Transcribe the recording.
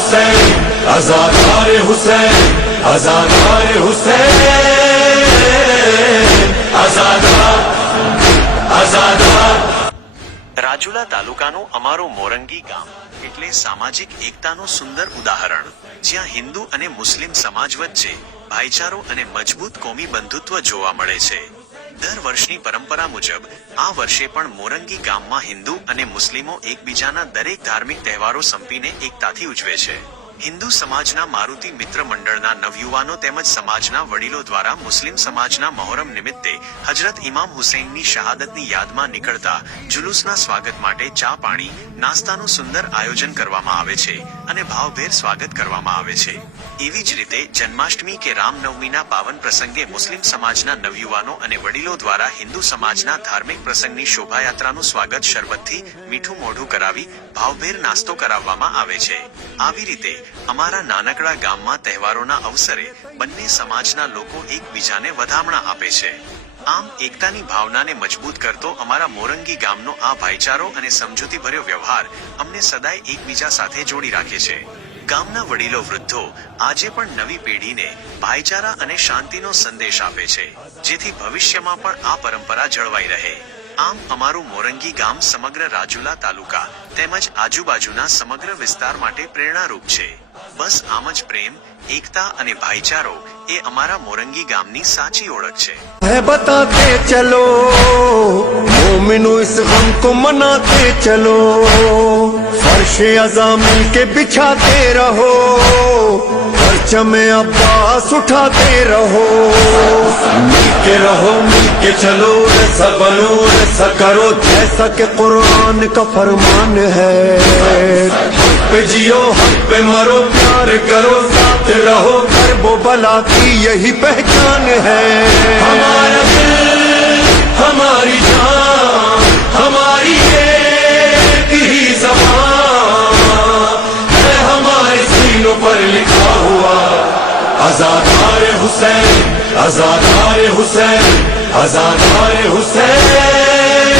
हुसैन आजादार हुसैन आजादार हुसैन आजादार आजादार। રાજુલા તાલુકાનું અમારું મોરંગી ગામ એટલે સામાજિક એકતાનું સુંદર ઉદાહરણ, જ્યાં હિન્દુ અને મુસ્લિમ સમાજ વચ્ચે ભાઈચારો અને મજબૂત કોમી બંધુત્વ જોવા મળે છે। દર વર્ષની પરંપરા મુજબ આ વર્ષે પણ મોરંગી ગામમાં હિન્દુ અને મુસ્લિમો એકબીજાના દરેક ધાર્મિક તહેવારો સંપીને એકતાથી ઉજવે છે। હિન્દુ સમાજના મારુતિ મિત્ર મંડળના નવયુવાનો તેમજ સમાજના વડીલો દ્વારા મુસ્લિમ સમાજના મહોરમ નિમિત્તે હજરત ઇમામ હુસૈનની શહાદતની યાદમાં નીકળતા જુલુસના સ્વાગત માટે ચા પાણી નાસ્તાનું સુંદર આયોજન કરવામાં આવે છે અને ભાવભેર સ્વાગત કરવામાં આવે છે। એવી જ રીતે જન્માષ્ટમી કે રામનવમીના પાવન પ્રસંગે મુસ્લિમ સમાજના નવયુવાનો અને વડીલો દ્વારા હિન્દુ સમાજના ધાર્મિક પ્રસંગની શોભાયાત્રાનું સ્વાગત શરબતથી મીઠું મોઢું કરાવી ભાવભેર નાસ્તો કરાવવામાં આવે છે। આવી રીતે અમારા નાનકડા ગામમાં તહેવારોના અવસરે બંને સમાજના લોકો એકબીજાને વધામણા આપે છે। આમ એકતાની ભાવનાને મજબૂત કરતો અમારા મોરંગી ગામનો આ ભાઈચારો અને સમજૂતીભર્યો વ્યવહાર અમને સદાય એકબીજા સાથે જોડી રાખે છે। ગામના વડીલો વૃદ્ધો આજે પણ નવી પેઢીને ભાઈચારા અને શાંતિનો સંદેશ આપે છે, જેથી ભવિષ્યમાં પણ આ પરંપરા જળવાઈ રહે। આમ અમારું મોરંગી ગામ સમગ્ર રાજુલા તાલુકા તેમજ આજુબાજુના સમગ્ર વિસ્તાર માટે પ્રેરણારૂપ છે। બસ આમ જ પ્રેમ, એકતા અને ભાઈચારો એ અમારા મોરંગી ગામની સાચી ઓળખ છે। बताते चलो मोमिनो इस गम को मनाते चलो, फर्श अज़ा मिल के बिछाते रहो, परचमे अब्बास उठाते रहो, मिल के चलो, ऐसा बनो ऐसा करो जैसा कि कुरान का फरमान है। हक पे जियो हक पे मरो, प्यार करो साथ रहो, करबो बला की यही पहचान है। हमारा दिल हमारी जान हमारी एक ही ज़बान है, हमारे सीनों पर लिखा हुआ आजादार हुसैन आजादार हुसैन आजादार हुसैन।